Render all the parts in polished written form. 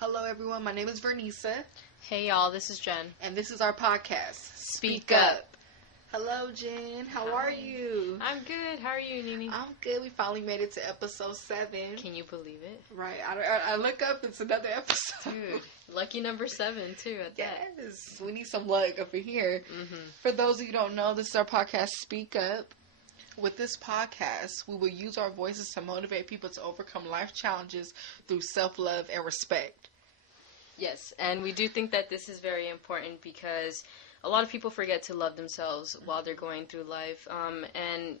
Hello, everyone. My name is Vernisa. Hey, y'all. This is Jen. And this is our podcast, Speak Up. Hello, Jen. How Hi. are you? I'm good. How are you, Nini? I'm good. We finally made it to episode 7. Can you believe it? Right. I look up. It's another episode. Dude, lucky number 7, too, at that. Yes. We need some luck up in here. Mm-hmm. For those of you who don't know, this is our podcast, Speak Up. With this podcast, we will use our voices to motivate people to overcome life challenges through self-love and respect. Yes, and we do think that this is very important because a lot of people forget to love themselves while they're going through life. And,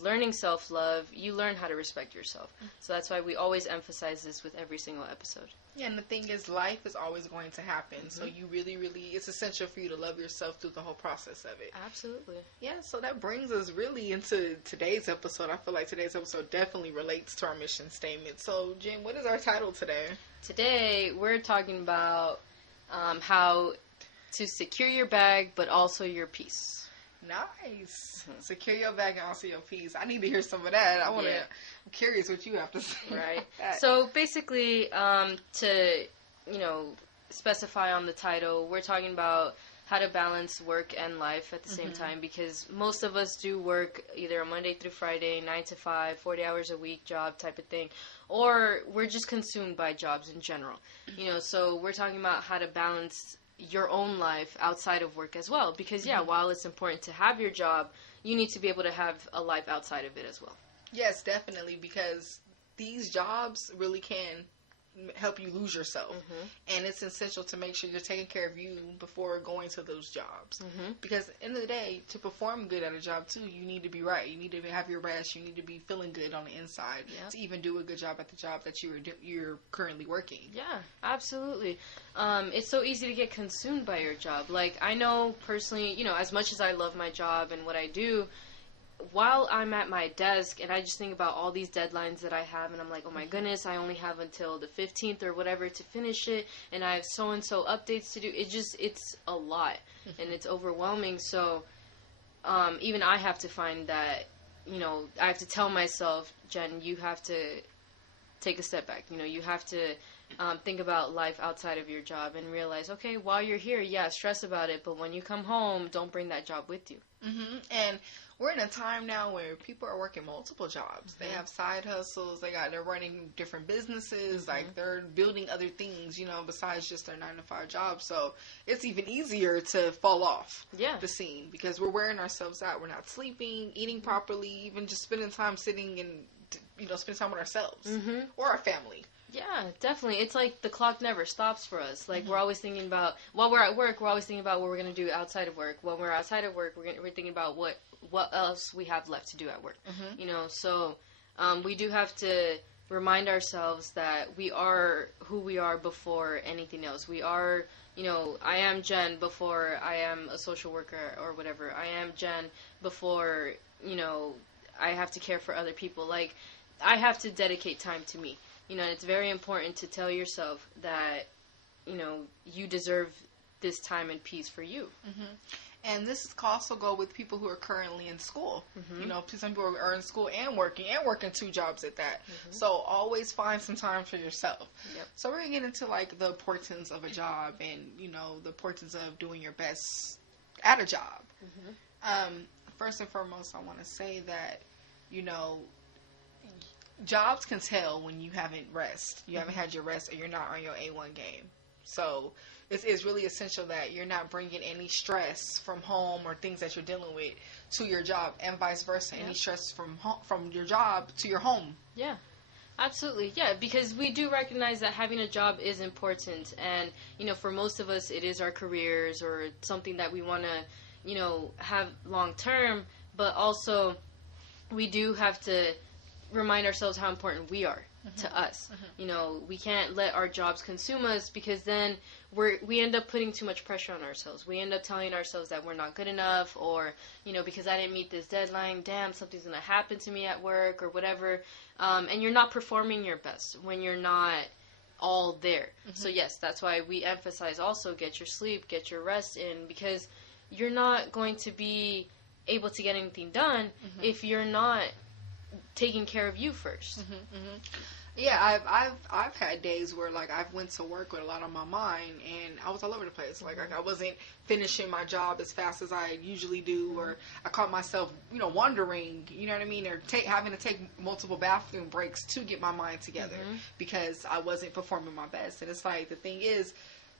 learning self-love, you learn how to respect yourself. So that's why we always emphasize this with every single episode. Yeah, and the thing is, life is always going to happen. Mm-hmm. So you really, it's essential for you to love yourself through the whole process of it. Absolutely. Yeah, so that brings us really into today's episode. I feel like today's episode definitely relates to our mission statement. So, Jen, what is our title today? Today, we're talking about how to secure your bag, but also your peace. Nice. Secure your bag and also your peace. I need to hear some of that. I'm curious what you have to say. Right. So basically, to specify on the title, we're talking about how to balance work and life at the same time, because most of us do work either a Monday through Friday, 9 to 5, 40 hours a week job type of thing, or we're just consumed by jobs in general. So we're talking about how to balance your own life outside of work as well, because while it's important to have your job, you need to be able to have a life outside of it as well. Yes, definitely, because these jobs really can help you lose yourself, and it's essential to make sure you're taking care of you before going to those jobs, because at the end of the day, to perform good at a job too, you need to be right, you need to have your rest, you need to be feeling good on the inside to even do a good job at the job that you're currently working. Yeah, absolutely. It's so easy to get consumed by your job. Like, I know personally, as much as I love my job and what I do, while I'm at my desk and I just think about all these deadlines that I have, and I'm like, oh my goodness, I only have until the 15th or whatever to finish it, and I have so-and-so updates to do. It's a lot, and it's overwhelming. So even I have to find that, I have to tell myself, Jen, you have to take a step back. You have to think about life outside of your job and realize, okay, while you're here, stress about it, but when you come home, don't bring that job with you. And we're in a time now where people are working multiple jobs. They have side hustles. They're running different businesses. Like, they're building other things, besides just their 9-to-5 job. So it's even easier to fall off the scene, because we're wearing ourselves out. We're not sleeping, eating properly, even just spending time sitting and, spending time with ourselves or our family. Yeah, definitely. It's like the clock never stops for us. Like, we're always thinking about, while we're at work, we're always thinking about what we're going to do outside of work. When we're outside of work, we're thinking about what else we have left to do at work. So we do have to remind ourselves that we are who we are before anything else. We are, I am Jen before I am a social worker or whatever. I am Jen before, I have to care for other people. Like, I have to dedicate time to me. And it's very important to tell yourself that, you deserve this time and peace for you. And this also go with people who are currently in school. Some people are in school and working 2 jobs at that. So always find some time for yourself. So we're going to get into, like, the importance of a job and, the importance of doing your best at a job. First and foremost, I want to say that, jobs can tell when you haven't rest. You haven't had your rest, or you're not on your A1 game. So it's really essential that you're not bringing any stress from home or things that you're dealing with to your job, and vice versa. Any stress from your job to your home. Yeah, absolutely. Yeah, because we do recognize that having a job is important, and for most of us, it is our careers or something that we want to have long term. But also, we do have to remind ourselves how important we are to us. We can't let our jobs consume us, because then we end up putting too much pressure on ourselves. We end up telling ourselves that we're not good enough, or, because I didn't meet this deadline, damn, something's going to happen to me at work or whatever. And you're not performing your best when you're not all there. So yes, that's why we emphasize also get your sleep, get your rest in, because you're not going to be able to get anything done if you're not taking care of you first. Yeah, I've had days where like I've went to work with a lot on my mind, and I was all over the place. Like I wasn't finishing my job as fast as I usually do, or I caught myself, wandering. You know what I mean, or having to take multiple bathroom breaks to get my mind together because I wasn't performing my best. And it's like the thing is,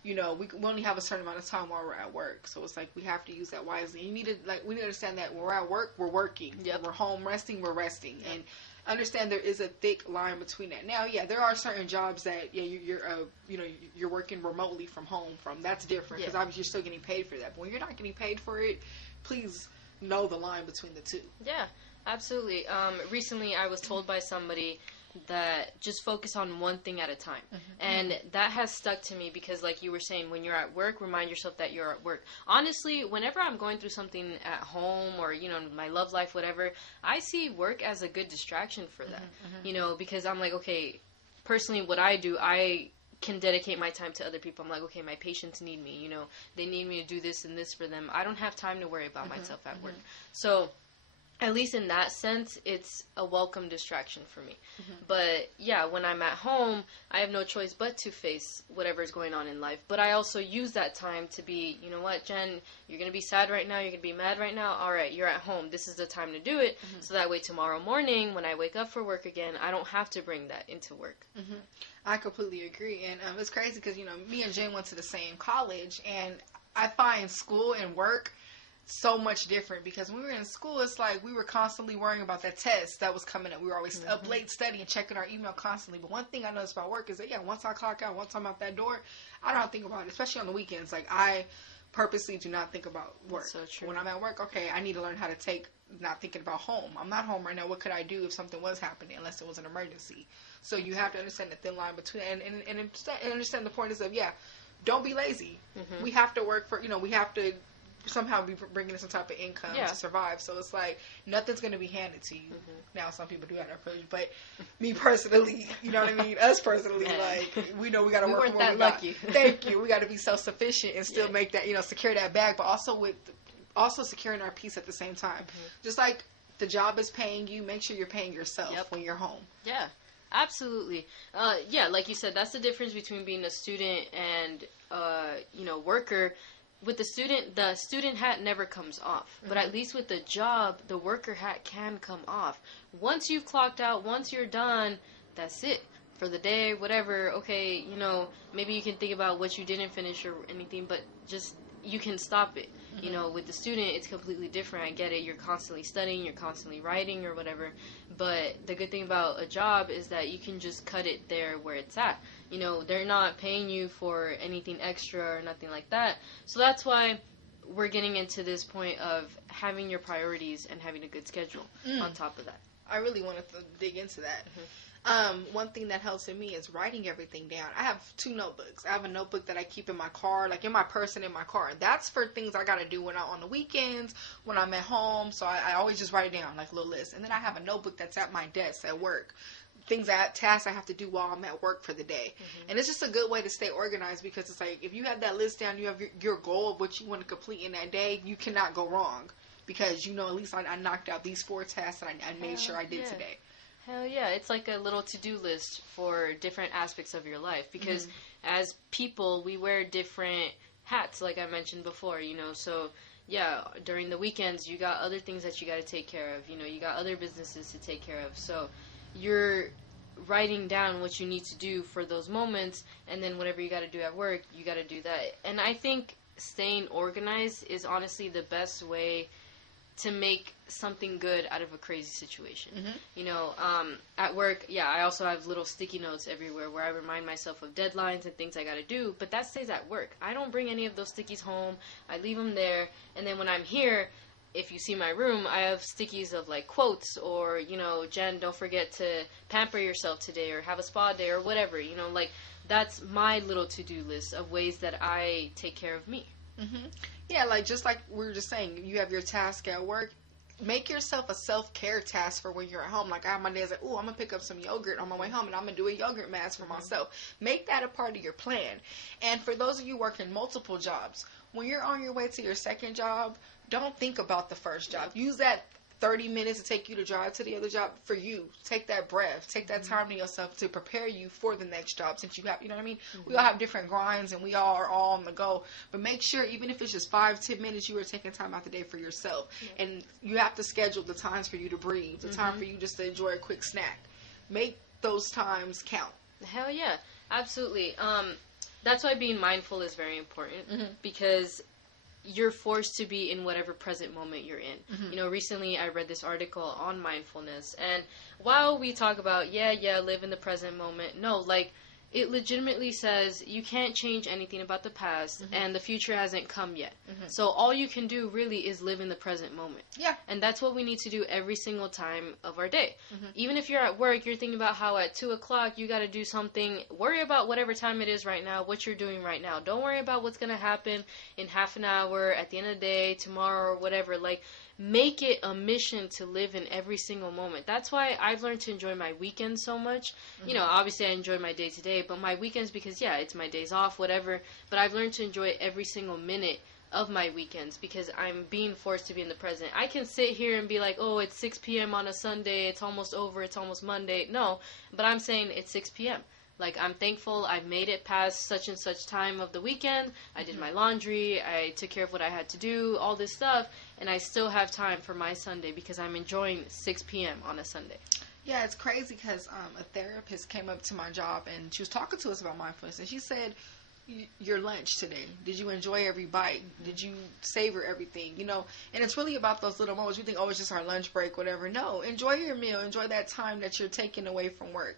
we only have a certain amount of time while we're at work, so it's like we have to use that wisely. You need to we need to understand that when we're at work, we're working. Yep. When we're home resting, we're resting, and understand there is a thick line between that. Now, yeah, there are certain jobs that you're working remotely from home from. That's different because obviously you're still getting paid for that. But when you're not getting paid for it, please know the line between the two. Yeah, absolutely. Recently, I was told by somebody that just focus on one thing at a time. And that has stuck to me because, like you were saying, when you're at work, remind yourself that you're at work. Honestly, whenever I'm going through something at home or, my love life, whatever, I see work as a good distraction for that, because I'm like, okay, personally what I do, I can dedicate my time to other people. I'm like, okay, my patients need me, they need me to do this and this for them. I don't have time to worry about myself at work. So at least in that sense, it's a welcome distraction for me. But yeah, when I'm at home, I have no choice but to face whatever's going on in life. But I also use that time to be, you know what, Jen, you're going to be sad right now, you're going to be mad right now. All right, you're at home. This is the time to do it. So that way tomorrow morning, when I wake up for work again, I don't have to bring that into work. I completely agree. And it's crazy because, me and Jen went to the same college, and I find school and work so much different because when we were in school, it's like we were constantly worrying about that test that was coming up. We were always up late studying, checking our email constantly. But one thing I noticed about work is that, once I clock out, once I'm out that door, I don't think about it, especially on the weekends. Like, I purposely do not think about work. That's so true. When I'm at work, okay, I need to learn how to not thinking about home. I'm not home right now. What could I do if something was happening unless it was an emergency? So you have to understand the thin line between, and understand the point is of, don't be lazy. We have to work for, we have to somehow be bringing in some type of income to survive. So it's like nothing's going to be handed to you. Now some people do have that privilege, but me personally, you know what I mean? Us personally, like we know we got to work. We weren't that lucky. Thank you. We got to be self-sufficient and still make that, secure that bag, but also securing our peace at the same time. Just like the job is paying you, make sure you're paying yourself when you're home. Yeah. Absolutely. Like you said, that's the difference between being a student and worker. With the student hat never comes off. But at least with the job, the worker hat can come off. Once you've clocked out, once you're done, that's it. For the day, whatever, okay, maybe you can think about what you didn't finish or anything, but just, you can stop it. With the student, it's completely different. I get it. You're constantly studying, you're constantly writing or whatever. But the good thing about a job is that you can just cut it there where it's at. They're not paying you for anything extra or nothing like that. So that's why we're getting into this point of having your priorities and having a good schedule on top of that. I really wanted to dig into that. One thing that helps in me is writing everything down. I have 2 notebooks. I have a notebook that I keep in my car, like in my purse and in my car. That's for things I got to do when I'm on the weekends, when I'm at home. So I always just write it down, like a little list. And then I have a notebook that's at my desk at work. Tasks I have to do while I'm at work for the day. And it's just a good way to stay organized because it's like, if you have that list down, you have your goal of what you want to complete in that day, you cannot go wrong. Because, at least I knocked out these 4 tasks that I made sure I did today. Hell yeah. It's like a little to-do list for different aspects of your life. Because as people, we wear different hats, like I mentioned before, So, yeah, during the weekends, you got other things that you got to take care of. You got other businesses to take care of. So, you're writing down what you need to do for those moments, and then whatever you got to do at work, you got to do that. And I think staying organized is honestly the best way to make something good out of a crazy situation. At work, I also have little sticky notes everywhere where I remind myself of deadlines and things I got to do, but that stays at work. I don't bring any of those stickies home. I leave them there, and then when I'm here, if you see my room, I have stickies of like quotes or, Jen, don't forget to pamper yourself today or have a spa day or whatever, that's my little to-do list of ways that I take care of me. Yeah, just like we were just saying, you have your task at work. Make yourself a self-care task for when you're at home. Like, I have my days like, I'm going to pick up some yogurt on my way home, and I'm going to do a yogurt mask for myself. Make that a part of your plan. And for those of you working multiple jobs, when you're on your way to your second job, don't think about the first job. Use that 30 minutes to take you to drive to the other job, for you, take that breath, take that time to yourself to prepare you for the next job, since you have, you know what I mean? We all have different grinds and we all are all on the go, but make sure, even if it's just 5-10 minutes, you are taking time out the day for yourself. And you have to schedule the times for you to breathe, the time for you just to enjoy a quick snack. Make those times count. Hell yeah, absolutely. That's why being mindful is very important, because you're forced to be in whatever present moment you're in. You know, recently I read this article on mindfulness, and while we talk about, live in the present moment, no, like, it legitimately says you can't change anything about the past, and the future hasn't come yet. So all you can do really is live in the present moment. Yeah. And that's what we need to do every single time of our day. Even if you're at work, you're thinking about how at 2 o'clock you got to do something. Worry about whatever time it is right now, what you're doing right now. Don't worry about what's going to happen in half an hour, at the end of the day, tomorrow, or whatever. Like, make it a mission to live in every single moment. That's why I've learned to enjoy my weekends so much. You know, obviously I enjoy my day-to-day, but my weekends, because, it's my days off, whatever. But I've learned to enjoy every single minute of my weekends because I'm being forced to be in the present. I can sit here and be like, oh, it's 6 p.m. on a Sunday, it's almost over, it's almost Monday. No, but I'm saying it's 6 p.m. Like, I'm thankful I've made it past such and such time of the weekend. I did my laundry. I took care of what I had to do, all this stuff. And I still have time for my Sunday because I'm enjoying 6 p.m. on a Sunday. Yeah, it's crazy because a therapist came up to my job and she was talking to us about mindfulness. And she said, your lunch today, did you enjoy every bite? Did you savor everything? You know, and it's really about those little moments. You think, oh, it's just our lunch break, whatever. No, enjoy your meal. Enjoy that time that you're taking away from work.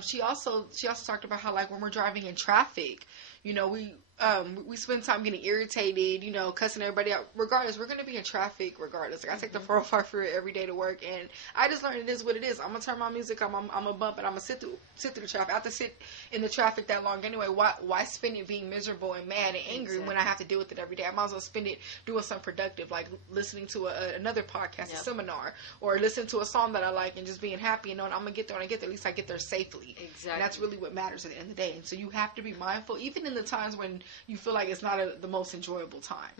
She also talked about how, like, when we're driving in traffic, you know, we spend time getting irritated, you know, cussing everybody out. Regardless, we're going to be in traffic regardless. Like, I take the 405 freeway every day to work, and I just learned it is what it is. I'm going to turn my music on, I'm going to bump it, I'm going to sit through the traffic. I have to sit in the traffic that long anyway. Why spend it being miserable and mad and angry when I have to deal with it every day? I might as well spend it doing something productive, like listening to another podcast, a seminar, or listen to a song that I like and just being happy and knowing I'm going to get there when I get there. At least I get there safely. Exactly. And that's really what matters at the end of the day. And so you have to be mindful, even in the times when you feel like it's not the most enjoyable time.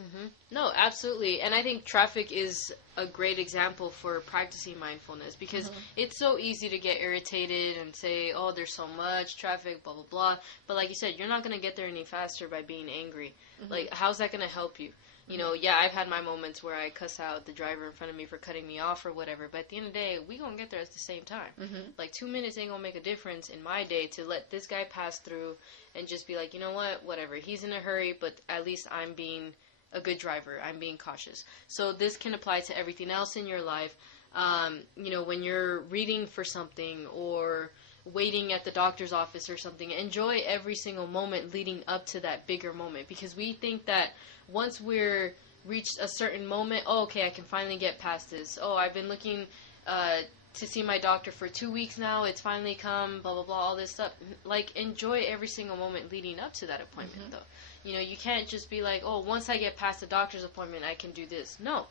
No, absolutely. And I think traffic is a great example for practicing mindfulness because it's so easy to get irritated and say, oh, there's so much traffic, blah, blah, blah. But like you said, you're not going to get there any faster by being angry. Like, how's that going to help you? You know, I've had my moments where I cuss out the driver in front of me for cutting me off or whatever, but at the end of the day, we gonna get there at the same time. Like, 2 minutes ain't gonna make a difference in my day to let this guy pass through and just be like, you know what, whatever, he's in a hurry, but at least I'm being a good driver, I'm being cautious. So this can apply to everything else in your life. You know, when you're reading for something or waiting at the doctor's office or something, enjoy every single moment leading up to that bigger moment, because we think that once we're reached a certain moment, oh, okay, I can finally get past this. Oh, I've been looking to see my doctor for 2 weeks now, it's finally come, blah, blah, blah, all this stuff. Like, enjoy every single moment leading up to that appointment, though. You know, you can't just be like, oh, once I get past the doctor's appointment, I can do this. No.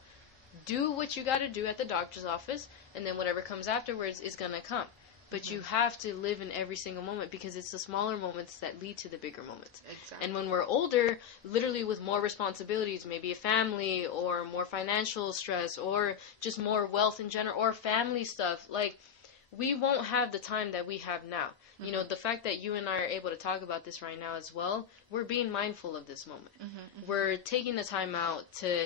Do what you got to do at the doctor's office, and then whatever comes afterwards is going to come. But you have to live in every single moment, because it's the smaller moments that lead to the bigger moments. Exactly. And when we're older, literally with more responsibilities, maybe a family or more financial stress or just more wealth in general or family stuff, like, we won't have the time that we have now. You know, the fact that you and I are able to talk about this right now as well, we're being mindful of this moment. We're taking the time out to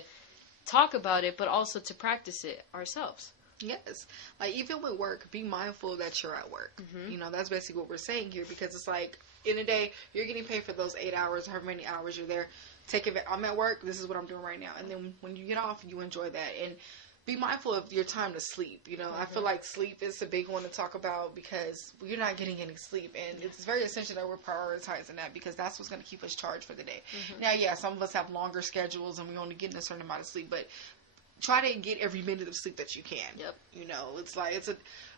talk about it, but also to practice it ourselves. Yes. Like, even with work, be mindful that you're at work. You know, that's basically what we're saying here, because it's like, in a day, you're getting paid for those 8 hours, however many hours you're there. Take it. I'm at work, this is what I'm doing right now. And then when you get off, you enjoy that. And be mindful of your time to sleep. You know, I feel like sleep is a big one to talk about, because you're not getting any sleep. And it's very essential that we're prioritizing that, because that's what's going to keep us charged for the day. Now, some of us have longer schedules and we only get a certain amount of sleep, but try to get every minute of sleep that you can. You know, it's like,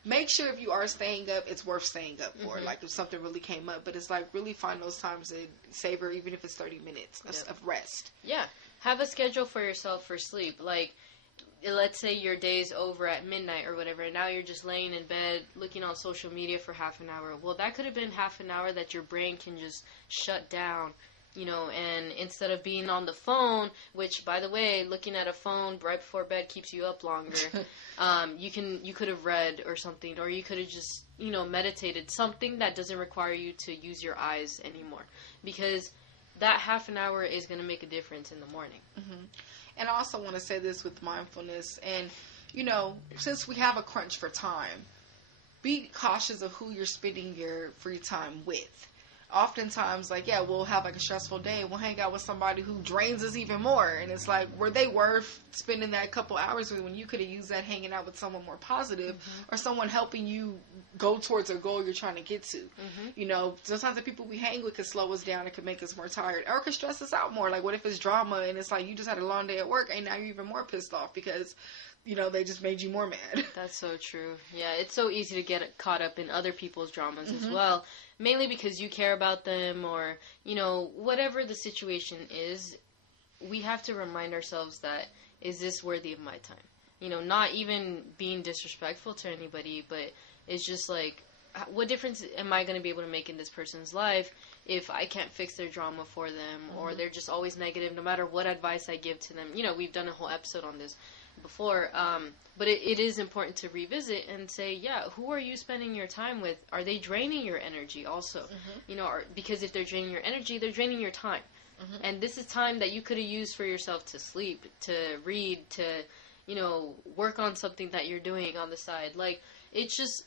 make sure if you are staying up, it's worth staying up for. Like, if something really came up, but it's like, really find those times to savor, even if it's 30 minutes of rest. Yeah. Have a schedule for yourself for sleep. Like, let's say your day's over at midnight or whatever, and now you're just laying in bed looking on social media for half an hour. Well, that could have been half an hour that your brain can just shut down, and instead of being on the phone, which, by the way, looking at a phone right before bed keeps you up longer, you could have read or something, or you could have just, meditated, something that doesn't require you to use your eyes anymore, because that half an hour is going to make a difference in the morning. Mm-hmm. And I also want to say this with mindfulness, and, since we have a crunch for time, be cautious of who you're spending your free time with. Oftentimes, we'll have a stressful day. We'll hang out with somebody who drains us even more. And it's were they worth spending that couple hours with when you could have used that hanging out with someone more positive, mm-hmm. or someone helping you go towards a goal you're trying to get to? Mm-hmm. Sometimes the people we hang with could slow us down. It could make us more tired, or it could stress us out more. What if it's drama and it's you just had a long day at work and now you're even more pissed off because they just made you more mad. That's so true. Yeah, it's so easy to get caught up in other people's dramas, mm-hmm. as well. Mainly because you care about them, or, whatever the situation is, we have to remind ourselves that, is this worthy of my time? Not even being disrespectful to anybody, but it's just what difference am I going to be able to make in this person's life if I can't fix their drama for them, mm-hmm. or they're just always negative no matter what advice I give to them? We've done a whole episode on this before, but it is important to revisit and say, who are you spending your time with? Are they draining your energy also? Mm-hmm. Because if they're draining your energy, they're draining your time. Mm-hmm. And this is time that you could have used for yourself to sleep, to read, to, work on something that you're doing on the side. It's just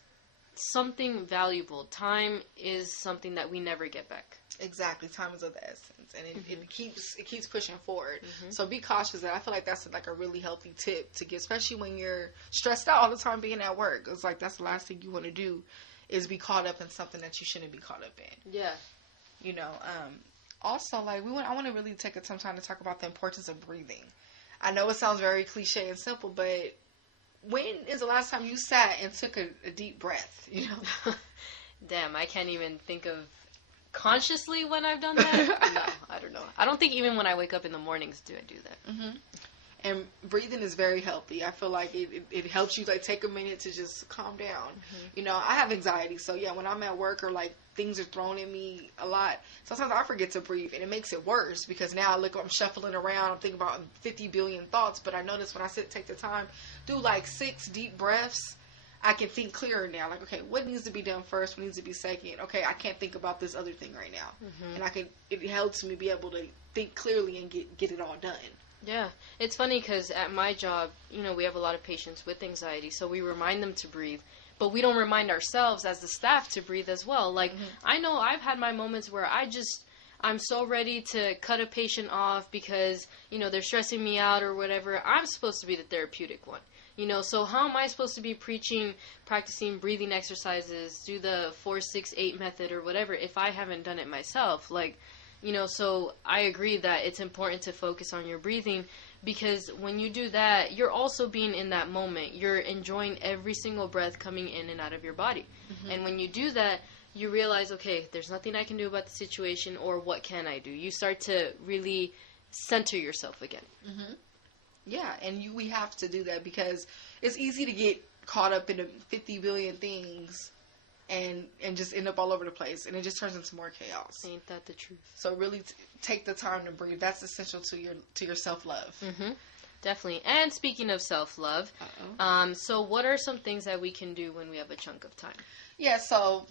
something valuable. Time is something that we never get back. Exactly. Time is of the essence, and it keeps pushing forward. Mm-hmm. So be cautious. And I feel that's a really healthy tip to give, especially when you're stressed out all the time being at work. It's that's the last thing you want to do is be caught up in something that you shouldn't be caught up in. Yeah. Also, I want to really take some time to talk about the importance of breathing. I know it sounds very cliche and simple, but when is the last time you sat and took a deep breath? Damn, I can't even think of consciously when I've done that. No, I don't know. I don't think even when I wake up in the mornings do I do that. Mm-hmm. And breathing is very healthy. I feel it helps you take a minute to just calm down. Mm-hmm. I have anxiety, so when I'm at work or things are thrown at me a lot, sometimes I forget to breathe, and it makes it worse because now I'm shuffling around, I'm thinking about 50 billion thoughts. But I notice when I take the time, do 6 deep breaths, I can think clearer now. Okay, what needs to be done first? What needs to be second? Okay, I can't think about this other thing right now. Mm-hmm. And it helps me be able to think clearly and get it all done. Yeah. It's funny because at my job, we have a lot of patients with anxiety, so we remind them to breathe. But we don't remind ourselves as the staff to breathe as well. Mm-hmm. I know I've had my moments where I'm so ready to cut a patient off because, they're stressing me out or whatever. I'm supposed to be the therapeutic one. So how am I supposed to be practicing breathing exercises, do the 4-6-8 method or whatever if I haven't done it myself? So I agree that it's important to focus on your breathing, because when you do that, you're also being in that moment. You're enjoying every single breath coming in and out of your body. Mm-hmm. And when you do that, you realize, okay, there's nothing I can do about the situation, or what can I do? You start to really center yourself again. Mm-hmm. Yeah, and we have to do that because it's easy to get caught up in the 50 billion things and just end up all over the place, and it just turns into more chaos. Ain't that the truth? So really take the time to breathe. That's essential to your self-love. Mm-hmm. Definitely. And speaking of self-love, so what are some things that we can do when we have a chunk of time? Yeah, so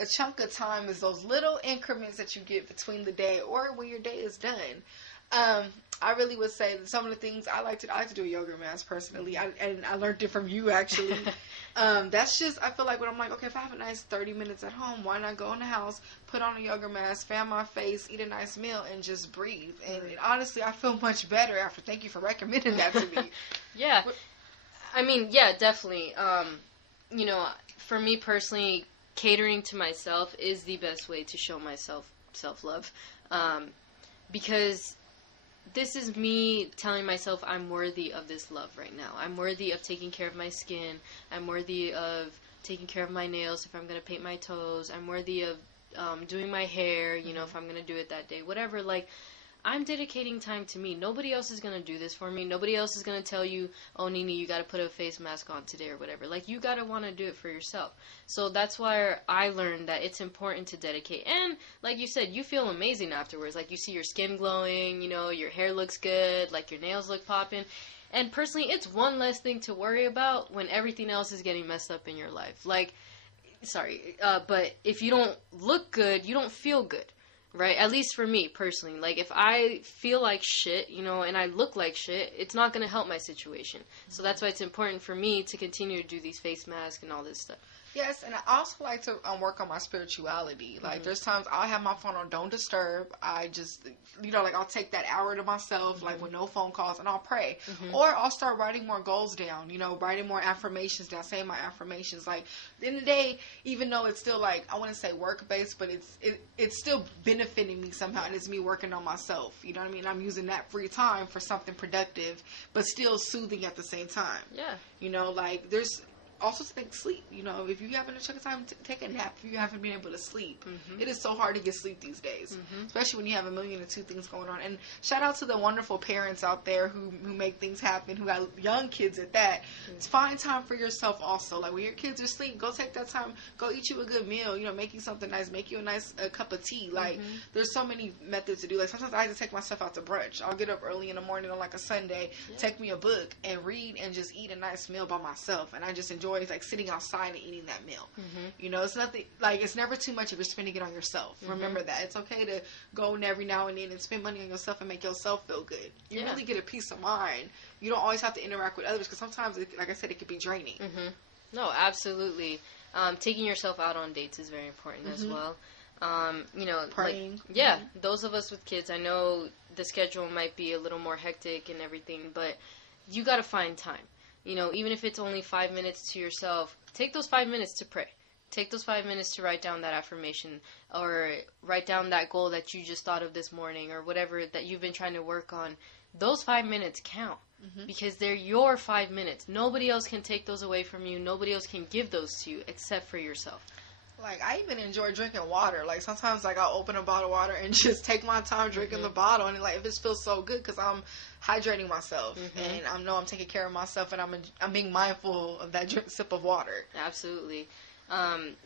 a chunk of time is those little increments that you get between the day or when your day is done. I really would say that some of the things I like to do a yoga mask personally. I learned it from you actually. That's just, I feel when I'm okay, if I have a nice 30 minutes at home, why not go in the house, put on a yoga mask, fan my face, eat a nice meal, and just breathe. And honestly, I feel much better after. Thank you for recommending that to me. Yeah. I mean, yeah, definitely. For me personally, catering to myself is the best way to show myself self-love. Because this is me telling myself I'm worthy of this love right now. I'm worthy of taking care of my skin. I'm worthy of taking care of my nails if I'm going to paint my toes. I'm worthy of doing my hair, if I'm going to do it that day. Whatever, I'm dedicating time to me. Nobody else is going to do this for me. Nobody else is going to tell you, oh, Nini, you got to put a face mask on today or whatever. Like, you got to want to do it for yourself. So that's why I learned that it's important to dedicate. And like you said, you feel amazing afterwards. Like, you see your skin glowing, you know, your hair looks good, like your nails look popping. And personally, it's one less thing to worry about when everything else is getting messed up in your life. Like, but if you don't look good, you don't feel good. Right? At least for me, personally. Like, if I feel like shit, you know, and I look like shit, it's not going to help my situation. So that's why it's important for me to continue to do these face masks and all this stuff. Yes, and I also like to work on my spirituality. Like, there's times I'll have my phone on Don't Disturb. I just, you know, like, I'll take that hour to myself, like, with no phone calls, and I'll pray. Or I'll start writing more goals down, you know, writing more affirmations down, saying my affirmations. Like, at the end of the day, even though it's still, like, I want to say work-based, but it's still benefiting me somehow, and it's me working on myself. You know what I mean? I'm using that free time for something productive, but still soothing at the same time. Yeah. You know, like, there's... Also, think sleep. You know, if you haven't took a time to take a nap, if you haven't been able to sleep, it is so hard to get sleep these days, especially when you have 1,000,002 things going on. And shout out to the wonderful parents out there who make things happen, who got young kids at that. Find time for yourself also. Like, when your kids are asleep, go take that time, go eat you a good meal, you know, make you something nice, make you a nice cup of tea. Like, there's so many methods to do. Like, sometimes I have to take myself out to brunch. I'll get up early in the morning on, like, a Sunday, take me a book, and read and just eat a nice meal by myself. And I just enjoy like sitting outside and eating that meal. You know, it's nothing like, it's never too much if you're spending it on yourself. Remember that. It's okay to go in every now and then and spend money on yourself and make yourself feel good. You really get a peace of mind. You don't always have to interact with others, because sometimes, like I said, it could be draining. No, absolutely. Taking yourself out on dates is very important as well. You know, praying. Like, those of us with kids, I know the schedule might be a little more hectic and everything, but you got to find time. You know, even if it's only 5 minutes to yourself, take those 5 minutes to pray. Take those 5 minutes to write down that affirmation, or write down that goal that you just thought of this morning, or whatever that you've been trying to work on. Those 5 minutes count, because they're your 5 minutes. Nobody else can take those away from you. Nobody else can give those to you except for yourself. Like, I even enjoy drinking water. Like, sometimes, like, I'll open a bottle of water and just take my time drinking the bottle. And, like, it just feels so good, because I'm hydrating myself. And I know I'm taking care of myself, and I'm being mindful of that sip of water. Absolutely.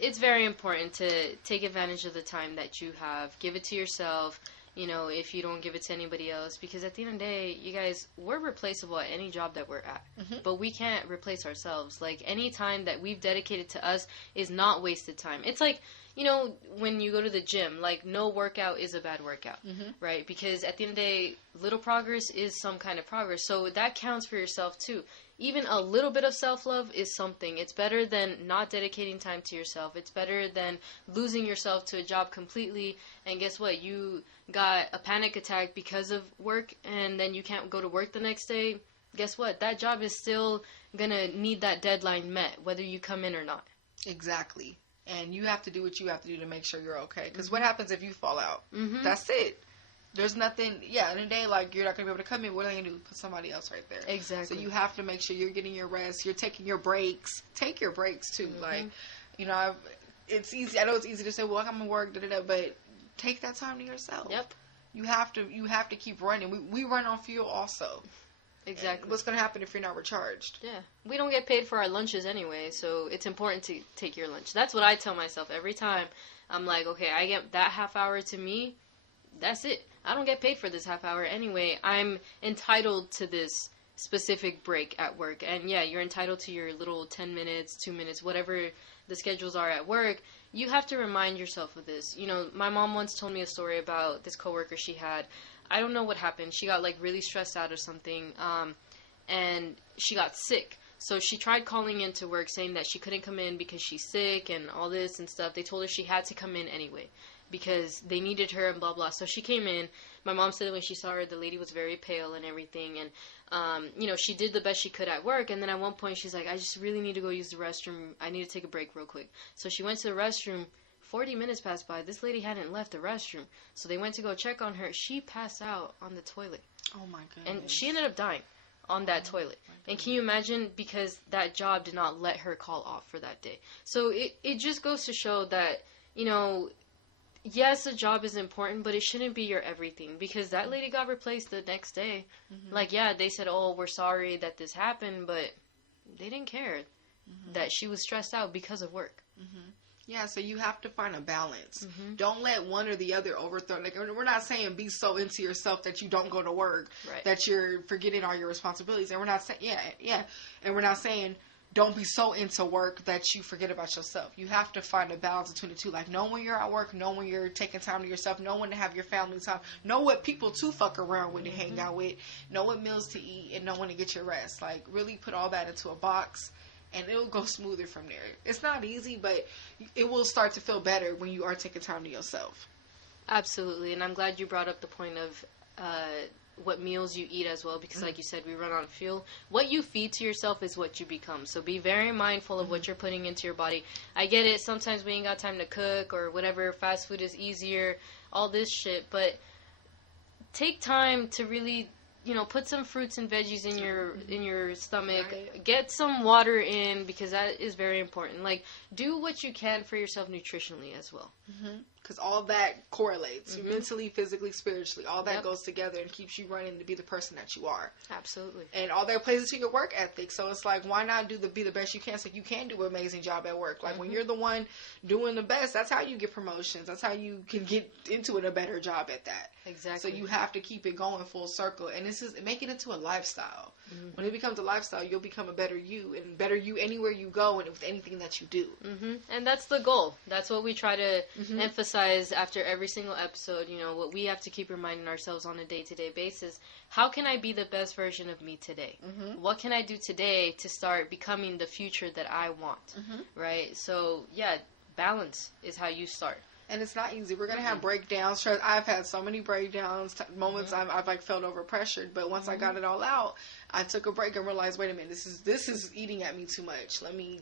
It's very important to take advantage of the time that you have. Give it to yourself. You know, if you don't give it to anybody else, because at the end of the day, you guys, we're replaceable at any job that we're at, but we can't replace ourselves. Like, any time that we've dedicated to us is not wasted time. It's like, you know, when you go to the gym, like, no workout is a bad workout, right? Because at the end of the day, little progress is some kind of progress. So that counts for yourself too. Even a little bit of self-love is something. It's better than not dedicating time to yourself. It's better than losing yourself to a job completely. And guess what? You got a panic attack because of work, and then you can't go to work the next day. Guess what? That job is still going to need that deadline met, whether you come in or not. Exactly. And you have to do what you have to do to make sure you're okay. Because what happens if you fall out? That's it. There's nothing, in a day, like, you're not going to be able to come in. What are they going to do? Put somebody else right there. Exactly. So you have to make sure you're getting your rest. You're taking your breaks. Take your breaks, too. Like, you know, it's easy. I know it's easy to say, well, I'm going to work, but take that time to yourself. Yep. You have to keep running. We run on fuel also. Exactly. And what's going to happen if you're not recharged? Yeah. We don't get paid for our lunches anyway, so it's important to take your lunch. That's what I tell myself every time. I'm like, okay, I get that half hour to me. That's it. I don't get paid for this half hour anyway. I'm entitled to this specific break at work. And yeah, you're entitled to your little 10 minutes, 2 minutes, whatever the schedules are at work. You have to remind yourself of this. You know, my mom once told me a story about this coworker she had. I don't know what happened. She got, like, really stressed out or something, and she got sick. So she tried calling into work saying that she couldn't come in because she's sick and all this and stuff. They told her she had to come in anyway because they needed her and blah, blah. So she came in. My mom said when she saw her, the lady was very pale and everything. And, you know, she did the best she could at work. And then at one point, she's like, I just really need to go use the restroom. I need to take a break real quick. So she went to the restroom. 40 minutes passed by. This lady hadn't left the restroom. So they went to go check on her. She passed out on the toilet. Oh, my goodness. And she ended up dying on that toilet. And can you imagine? Because that job did not let her call off for that day. So it just goes to show that, you know, yes, a job is important, but it shouldn't be your everything, because that lady got replaced the next day. Like, yeah, they said, oh, we're sorry that this happened, but they didn't care that she was stressed out because of work. Yeah, so you have to find a balance. Don't let one or the other overthrow. Like, we're not saying be so into yourself that you don't go to work, that you're forgetting all your responsibilities. And we're not saying, and we're not saying don't be so into work that you forget about yourself. You have to find a balance between the two. Like, know when you're at work, know when you're taking time to yourself, know when to have your family time, know what people to fuck around with and hang out with, know what meals to eat, and know when to get your rest. Like, really put all that into a box, and it'll go smoother from there. It's not easy, but it will start to feel better when you are taking time to yourself. Absolutely, and I'm glad you brought up the point of what meals you eat as well, because like you said, we run on fuel. What you feed to yourself is what you become, so be very mindful of what you're putting into your body. I get it, sometimes we ain't got time to cook or whatever, fast food is easier, all this shit, but take time to really, put some fruits and veggies in your stomach. Get some water in, because that is very important. Like, do what you can for yourself nutritionally as well. Because all that correlates. Mentally, physically, spiritually. All that goes together and keeps you running to be the person that you are. Absolutely. And all that plays into your work ethic. So it's like, why not be the best you can, so you can do an amazing job at work? Like, when you're the one doing the best, that's how you get promotions. That's how you can get into a better job at that. Exactly. So you have to keep it going full circle. And make it into a lifestyle. When it becomes a lifestyle, you'll become a better you, and better you anywhere you go and with anything that you do. And that's the goal. That's what we try to emphasize after every single episode. What we have to keep reminding ourselves on a day-to-day basis. How can I be the best version of me today? What can I do today to start becoming the future that I want? Right? So, yeah, balance is how you start. And it's not easy. We're going to have breakdowns. I've had so many breakdowns, moments I've like felt overpressured. But once I got it all out, I took a break and realized, wait a minute, this is eating at me too much. Let me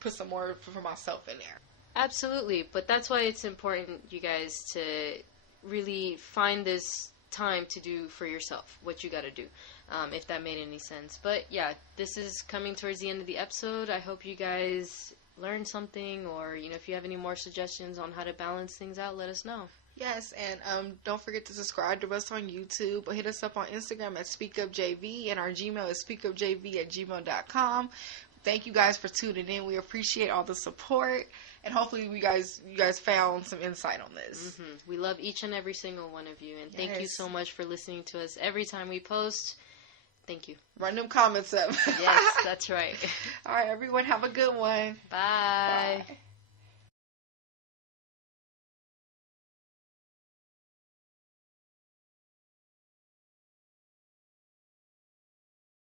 put some more for myself in there. Absolutely. But that's why it's important, you guys, to really find this time to do for yourself what you got to do, if that made any sense. But yeah, this is coming towards the end of the episode. I hope you guys learn something, or if you have any more suggestions on how to balance things out, let us know. Yes, and don't forget to subscribe to us on YouTube, or hit us up on Instagram at SpeakUpJV, and our Gmail is speakupjv@gmail.com. Thank you guys for tuning in. We appreciate all the support, and hopefully you guys found some insight on this. We love each and every single one of you, and thank you so much for listening to us every time we post. Thank you. Run them comments up. Yes, that's right. All right, everyone, have a good one. Bye. Bye.